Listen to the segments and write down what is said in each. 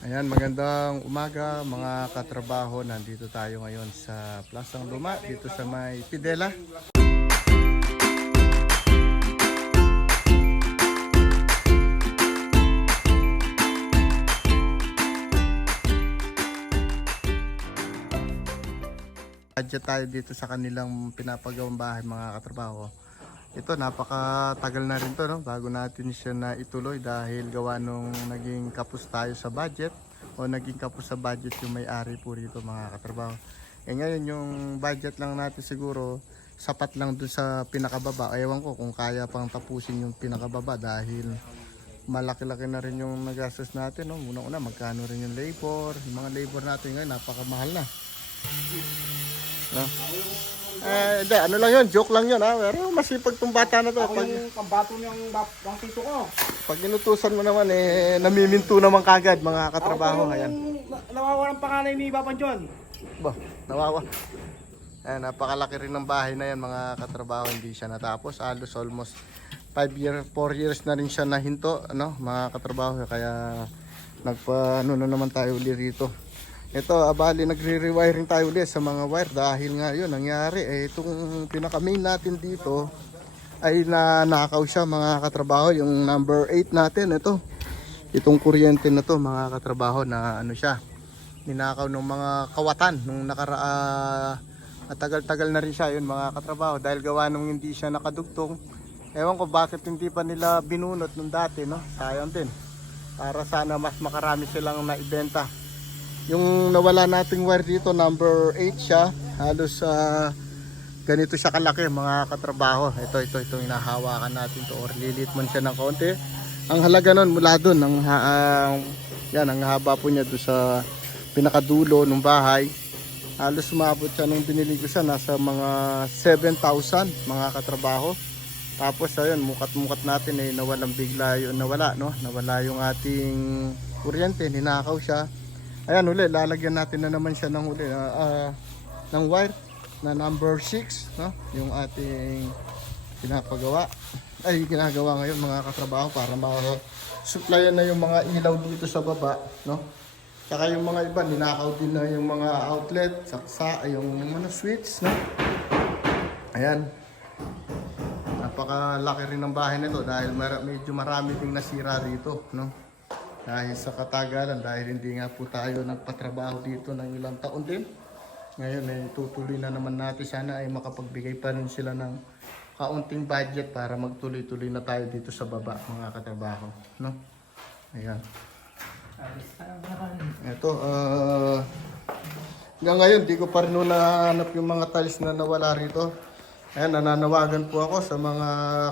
Ayan, magandang umaga mga katrabaho. Nandito tayo ngayon sa Plasang Luma, dito sa may Pidela. Adya tayo dito sa kanilang pinapagawang bahay mga katrabaho. Ito, napakatagal na rin to, no? Bago natin siya na ituloy dahil gawa nung naging kapos tayo sa budget o naging kapos sa budget yung may-ari po rito mga katrabaho. Ngayon yung budget lang natin siguro sapat lang dun sa pinakababa. Ewan ko kung kaya pang tapusin yung pinakababa dahil malaki-laki na rin yung nagastos natin, no? Una-una magkano rin yung labor. Yung mga labor natin ngayon napakamahal na, no? Ano lang yun, joke lang yun ha. Pero masipag tong bata na to. Ako yung pambato niyang tito ko. Pag inutusan mo naman namiminto naman kagad mga katrabaho. Ayan. Nawawalan panganay ni Papa John. Bah, nawawa. Ayan, napakalaki rin ng bahay na yan mga katrabaho. Hindi siya natapos. Almost 4 years na rin siya nahinto, ano, mga katrabaho. Kaya nagpa na naman tayo uli rito. Ito, abali nagre-rewiring tayo ulit sa mga wire dahil nga yun, nangyari itong pinaka-main natin dito ay nanakaw siya mga katrabaho. Yung number 8 natin, itong kuryente na to mga katrabaho na ano siya, ninakaw ng mga kawatan nung tagal-tagal na rin siya yun mga katrabaho dahil gawa nung hindi siya nakadugtong. Ewan ko bakit hindi pa nila binunot nung dati, no? Sayang din, para sana mas makarami silang naibenta. Yung nawala nating wire dito, number 8 siya. Halos ganito siya kalaki mga katrabaho. Ito hinahawakan natin to, or lilit man siya ng konti. Ang halaga nun mula dun, yan, ang haba po niya doon sa pinakadulo ng bahay. Halos sumabot siya nung binili ko siya, nasa mga 7,000 mga katrabaho. Tapos ayun, mukat-mukat natin nawalang bigla yun, nawala yung ating kuryente, ninakaw siya. Ayan, uli, lalagyan natin na naman siya ng ng wire na number 6, no? Yung ating ginagawa ngayon mga katrabaho para ma-supplyan na yung mga ilaw dito sa baba, no? Saka yung mga iba, ninakaw din na yung mga outlet, saksa, yung mga switch, no? Ayan. Napakalaki rin ng bahay nito dahil medyo marami ding nasira dito, no? Dahil sa katagalan, dahil hindi nga po tayo nagpatrabaho dito ng ilang taon din. Ngayon tutuloy na naman natin, sana ay makapagbigay pa rin sila ng kaunting budget para magtuloy-tuloy na tayo dito sa baba mga katrabaho, no? Ayan. Ito, hanggang ngayon di ko pa rin nahanap yung mga tiles na nawala rito. Ayan, nananawagan po ako sa mga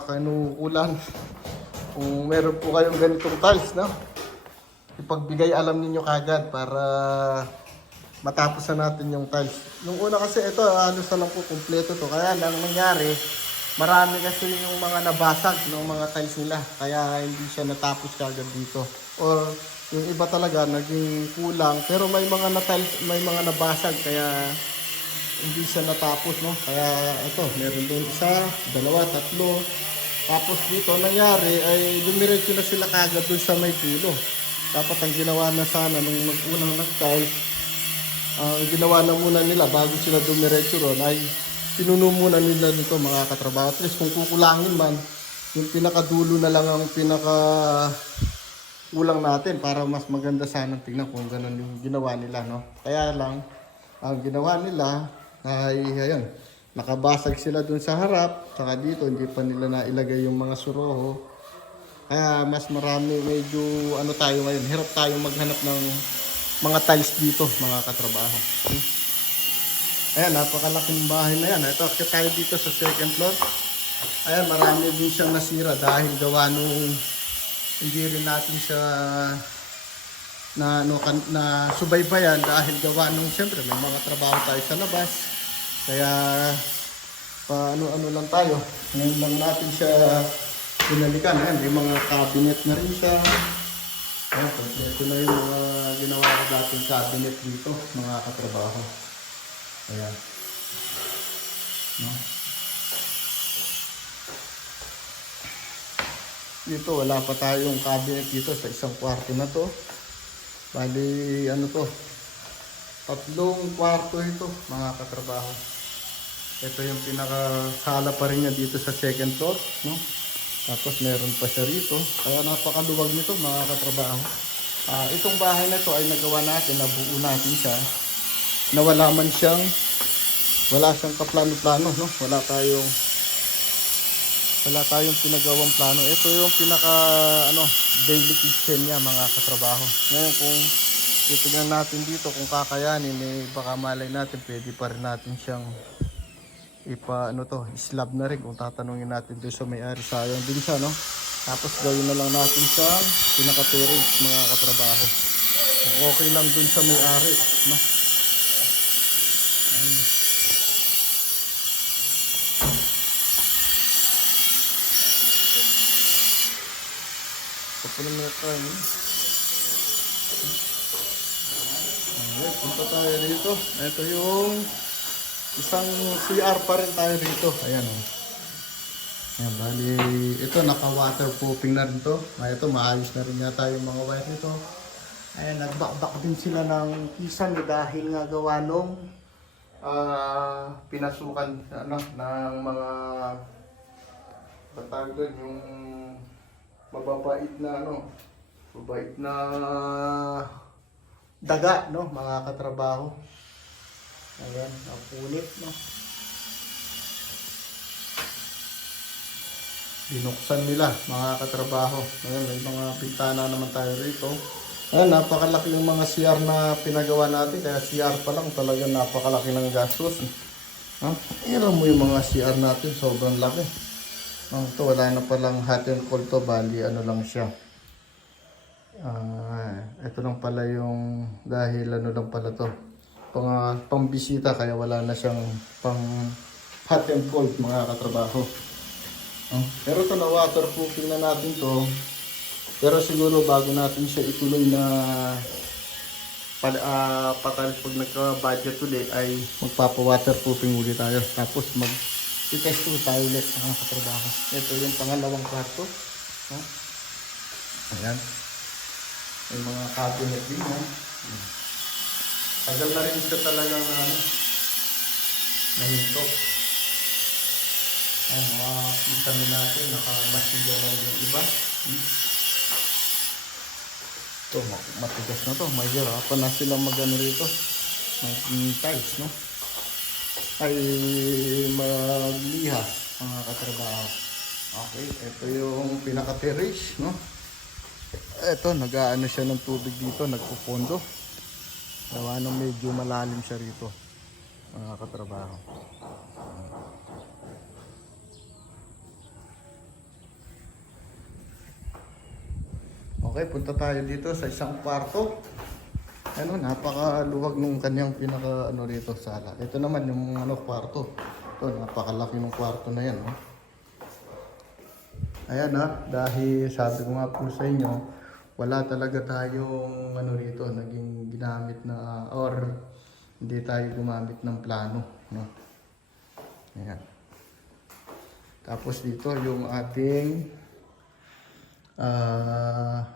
kanukulan. Kung meron po kayong ganitong tiles, no? Ipagbigay alam ninyo kagad para matapos na natin yung tiles. Yung una kasi ito, halos na lang po kompleto to. Kaya lang nangyari, marami kasi yung mga nabasag ng mga tiles nila. Kaya hindi siya natapos kagad dito. Or yung iba talaga naging kulang. Pero may mga may mga nabasag kaya hindi siya natapos, no? Kaya ito, meron doon isa, dalawa, tatlo. Tapos dito nangyari ay dumiretso na sila kagad doon sa may dulo. Dapat ang ginawa na sana nung unang nag-tiles, ginawa na muna nila bago sila dumiretso ron ay pinuno muna nila nito mga katrabaho. At least kung kukulangin man, yung pinakadulo na lang ang kulang natin para mas maganda sana tingnan kung ganun yung ginawa nila, no? Kaya lang, ang ginawa nila ay ayun, nakabasag sila dun sa harap, saka dito hindi pa nila nailagay yung mga suroho. Kaya mas marami, medyo tayo ngayon, hirap tayo maghanap ng mga tiles dito mga katrabaho. Ayan, napakalaking bahay na yan. Ito, akit tayo dito sa second floor. Ayan, marami din siyang nasira dahil gawa nung hindi rin natin siya na subaybayan dahil gawa nung siyempre may mga trabaho tayo sa labas. Kaya ano lang tayo, ngayon lang natin siya pinalikan. Ayan, may mga cabinet na rin siya. Ayan, kompleto na yung mga ginawa ko dating cabinet dito, mga katrabaho. Ayan. No? Dito, wala pa tayong cabinet dito sa isang kwarto na to. Bali, ano to, 3 kwarto ito, mga katrabaho. Ito yung pinakasala pa rin niya dito sa second floor, no? Tapos meron pa siya rito. Kaya napakaluwag nito, mga katrabaho. Itong bahay na to ay nagawa natin, nabuo natin siya. Na wala siyang kaplano-plano, no? Wala tayong pinagawang plano. Ito yung pinaka daily kitchen niya, mga katrabaho. Ngayon kung titignan natin dito kung kakayanin, baka malay natin pwede pa rin natin siyang slab na rin kung tatanungin natin doon sa may-ari. Sayang din siya, no? Tapos gawin na lang natin sa pinaka-terrace, mga katrabaho. Kung okay lang doon sa may-ari, no? Ayun. Papunan na tayo. Okay, punta tayo dito. Ito yung isang CR pa rin tayo dito. Ayan o. Ayan, bali, ito naka-waterproofing na rin to. Ito, maayos na rin yata yung mga wire nito. Ayan, nagbakbak din sila ng kisame dahil nga gawa nung pinasukan ng mga patag doon, yung mababait na daga, no, mga katrabaho. Ayan, napunit, no. Binuksan nila, mga katrabaho. Ayan, may mga pintana naman tayo rito. Ayan, napakalaki yung mga CR na pinagawa natin. Kaya CR pa lang talaga napakalaki ng gastos. Ayan mo yung mga CR natin, sobrang laki. Ito, wala na palang hot and cold to. Bali, ano lang siya. Ito lang pala yung, dahil ano lang pala to. Pang bisita, kaya wala na siyang pang hot and cold, mga katrabaho. Pero ito na waterproofing na natin to. Pero siguro bago natin siya ituloy na patalis pag nagka-budget ulit ay magpapa-waterproofing ulit tayo. Tapos i-test tayo ulit, mga katrabaho. Ito yung pangalawang kwarto. Ayan. May mga cabinet din yan. Tagal na rin siya talagang nahinto. Ayan, mga kisame natin, nakamasigya na rin yung iba. Ito, matigas na to. Mahirapan na silang mag-ano rito. Mag-tiles, no? Ay magliha, mga katrabaho. Okay, ito yung pinaka-terrace, no? Ito, nag-aano siya ng tubig dito, nagpupondo. Gawa nang medyo malalim siya rito, mga katrabaho. Okay, punta tayo dito sa isang kwarto. Ano, napakaluwag nung kanyang pinaka rito sala. Ito naman yung kwarto. Ito, napakalaki ng kwarto na yan, no? Ayan dahil sabi ko nga po sa inyo, wala talaga tayong rito, naging ginamit na or hindi tayo gumamit ng plano, no? Ayan. Tapos dito yung ating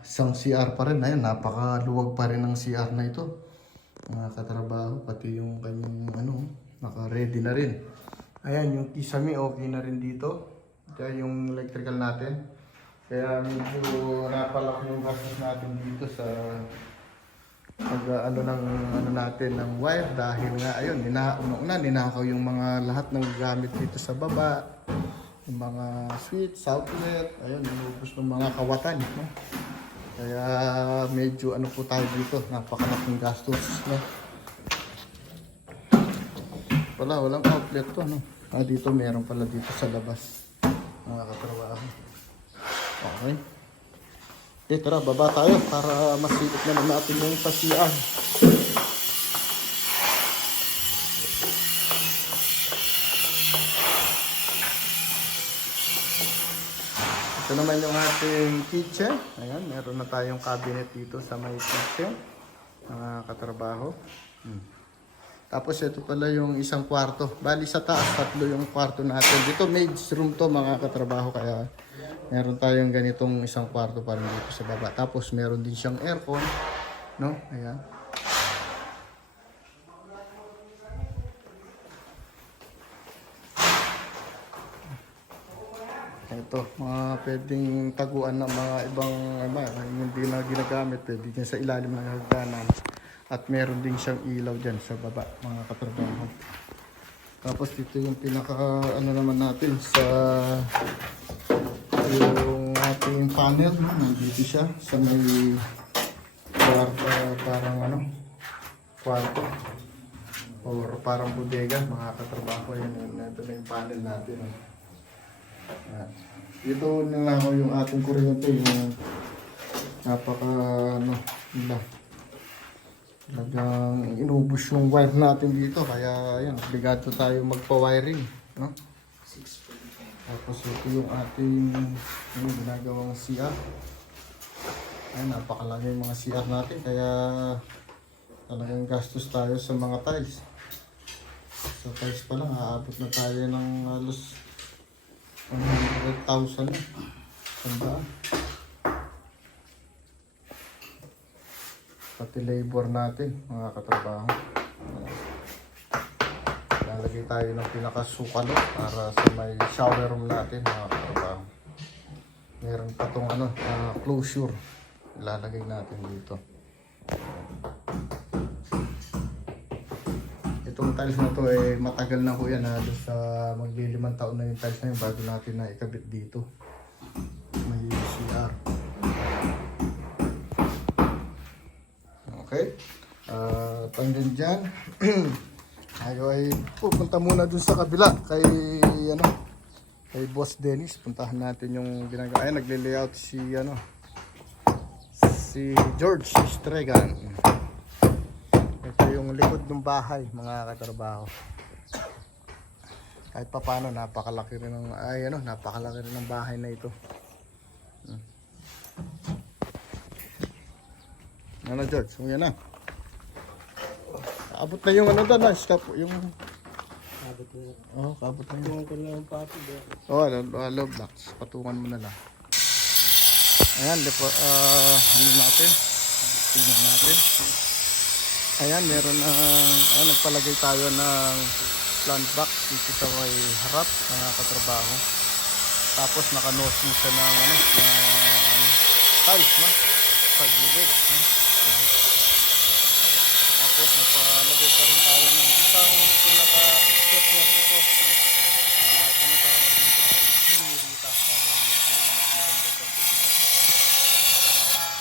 isang CR pa rin. Ayan, napakaluwag pa rin ng CR na ito, mga katrabaho. Pati yung kanyang naka-ready na rin. Ayan, yung kisame okay na rin dito. Kaya yung electrical natin. Kaya medyo napalaki yung gastos natin dito sa natin ng wire. Dahil nga, ayun, ninakaw yung mga lahat ng gamit dito sa baba. Yung mga switch, outlet, ayun, inubos ng mga kawatan, no? Kaya medyo po tayo dito, napakalaking gastos, no? Walang outlet to, no? Dito meron pala dito sa labas, mga katrabaho. Okay. Okay, tara, baba tayo para masilip na natin yung pasian. Ito naman yung ating kitchen. Ayan, meron na tayong cabinet dito sa may kitchen, mga katrabaho. Tapos ito pala yung isang kwarto. Bali sa taas, 3 yung kwarto natin. Dito maid's room to, mga katrabaho. Kaya meron tayong ganitong isang kwarto pa rin dito sa baba. Tapos meron din siyang aircon. No? Ayan. Ito, mga pwedeng taguan ng mga ibang hindi na ginagamit. Pwede dyan sa ilalim ng hagdanan. At meron din siyang ilaw dyan sa baba, mga katrabaho. Tapos dito yung pinaka ano naman natin sa yung ating panel. Nandito siya sa may parang ano, kwarto. Or parang bodega, mga katrabaho. Yan, ito na yung panel natin. Ito na ako yung ating kuryente, yung napaka ano nila, talagang inubos yung wire natin dito, kaya yan, obligado tayo magpa-wiring, no? Tapos ito yung ating ginagawang CR. Ayan, napakalaki yung mga CR natin, kaya talagang gastos tayo sa mga tiles. Sa tiles pa lang, aabot na tayo ng halos 100,000 na. Tandaan. Pati labor natin, mga katrabaho. Lalagay tayo ng pinakasukalo para sa may shower room natin, mga katrabaho. Meron pa itong ano, closure. Ilalagay natin dito. Itong tiles na to eh matagal na ko yan, halos sa magli-5 taon na yung tiles na yun bago natin na ikabit dito. May CR. Okay. Hanggang dyan. Tayo ay pupunta muna dun sa kabila kay ano, kay Boss Dennis. Puntahan natin yung ginagawa. Ay, nagle-layout si ano, si George Stregan. Ito yung likod ng bahay, mga katrabaho. Kahit pa paano, napakalaki rin ng napakalaki rin ng bahay na ito. Ano, George? Yan na. Abot na yung ano doon, yung Abot na. kabot na yung Yung kanyang pati doon. love box. Patungan mo na lang. Ayan, ano natin? Tingnan natin. Ayan, meron nagpalagay tayo ng plant box dito sa may harap, mga katrabaho. Tapos naka-nosing siya ng tiles, no? Pag-gilid, no? Ayan. Tapos nagpalagay pa rin tayo ng isang pinaka-step na dito. Tinatawag nito ay sinirita para medyo maganda sa tingin.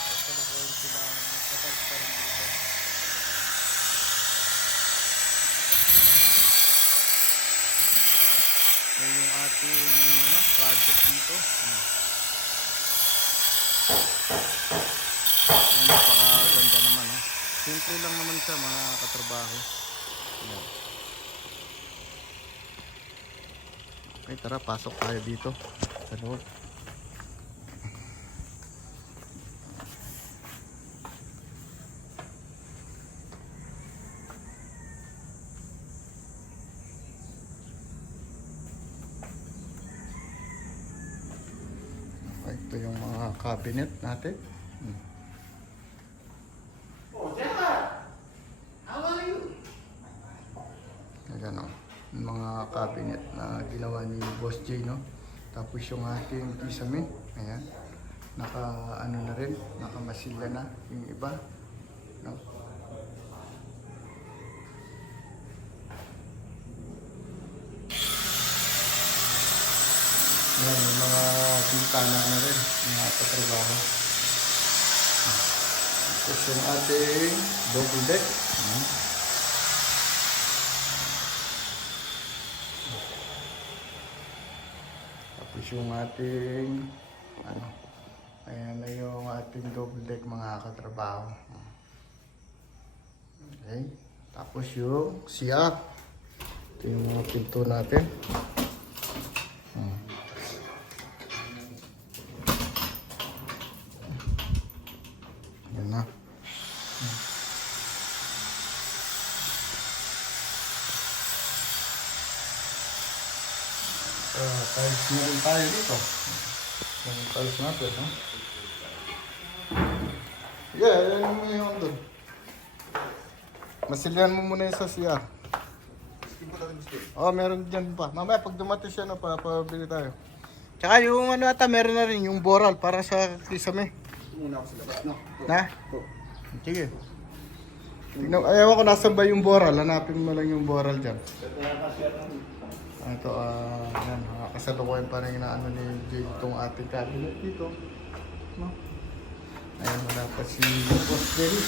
At talagang sila nagpatiles pa rin dito. Yung ating project dito. Napakaganda naman. Simple lang naman siya, mga katrabaho. Ayan. Okay, tara, pasok tayo dito sa loob. Ito yung mga cabinet natin. Ayan o, yung mga cabinet na ginawa ni Boss J, no? Tapos yung ating kisame, ayan, naka na rin, nakamasila na yung iba, no? Ayan, yung mga pintana na rin, mga katrabaho. Tapos yung ating double deck. Tapos yung ating, ayan na yung ating double deck, mga katrabaho. Okay. Tapos yung CR. Ito yung mga pinto natin. Yan na. Tiles na rin tayo dito. Yung tiles natin, ha? Yeah, yan mo yung doon. Masilihan mo muna yung sa CR. Oh, meron dyan pa. Mamaya pag dumating siya na, papabili tayo. Tsaka yung ano ata, meron na rin yung boral para sa kisame. Muna ako sa labas, no? Na? Sige. Tignan, ayaw ko nasan ba yung boral. Hanapin mo lang yung boral dyan. Ito, yan. Kasalukuyan pa rin na ano ni Jade itong ating cabinet dito. No? Ayan, wala pa si Boss Jerry.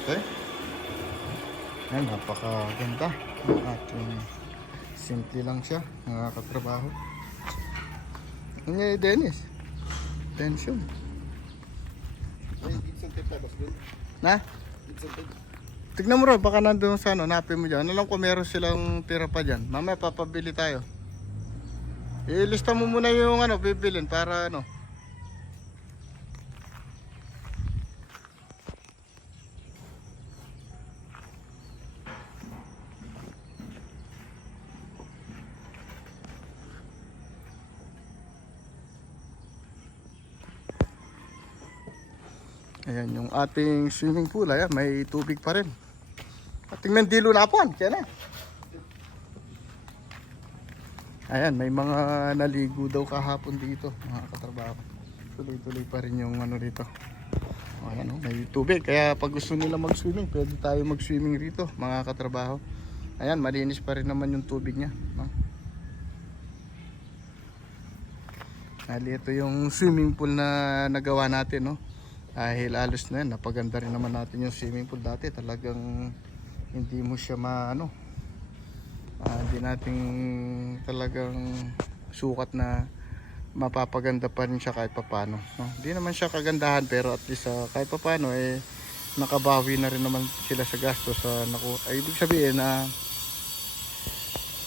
Okay. Ayan, napakaganda. Ang ating simple lang siya. Nakakatrabaho. Ano nga Dennis? Tension. May Gibson tape labas dun. Na? Gibson tape. Tignan mo rin, baka nandun sa ano, napin mo dyan. Alam ko meron silang tira pa dyan. Mamaya papabili tayo. Ilista mo muna yung ano, bibilin para ano. Ayan yung ating swimming pool. Ayan, may tubig pa rin. At tingnan dilo na po. Kaya na. Ayan, may mga naligo daw kahapon dito, mga katrabaho. Tuloy-tuloy pa rin yung ano dito. Ayan, may tubig. Kaya pag gusto nila mag-swimming, pwede tayo mag-swimming rito, mga katrabaho. Ayan, malinis pa rin naman yung tubig niya. No? Ito yung swimming pool na nagawa natin, no? Dahil alos na yan, napaganda rin naman natin yung swimming pool dati. Talagang hindi mo siya hindi natin talagang sukat na mapapaganda pa rin siya kahit papano, no? Hindi naman siya kagandahan pero at least kahit papano nakabawi na rin naman sila sa gastos ibig sabihin na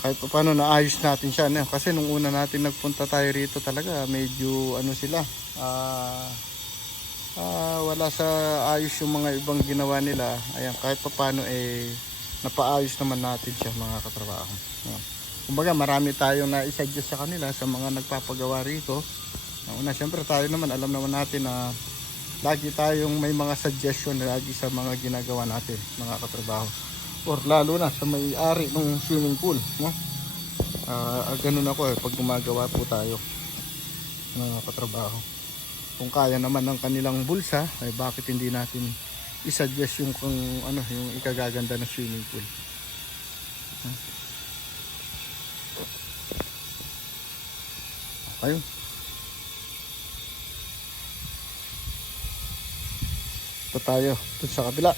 kahit papano naayos natin siya, no? Kasi nung una natin nagpunta tayo rito talaga medyo ano sila wala sa ayos yung mga ibang ginawa nila. Ayan, kahit papano napaayos naman natin siya, mga katrabaho. Kumbaga marami tayong na-suggest sa kanila sa mga nagpapagawa rito. Una, syempre tayo naman, alam naman natin na lagi tayong may mga suggestion lagi sa mga ginagawa natin, mga katrabaho. Or lalo na sa may-ari ng swimming pool, no? Ganun ako pag gumagawa po tayo, mga katrabaho. Kung kaya naman ng kanilang bulsa, ay bakit hindi natin i-suggest yung kung ano yung ikagaganda ng swimming pool. Okay. Ito tayo, ito sa kabila.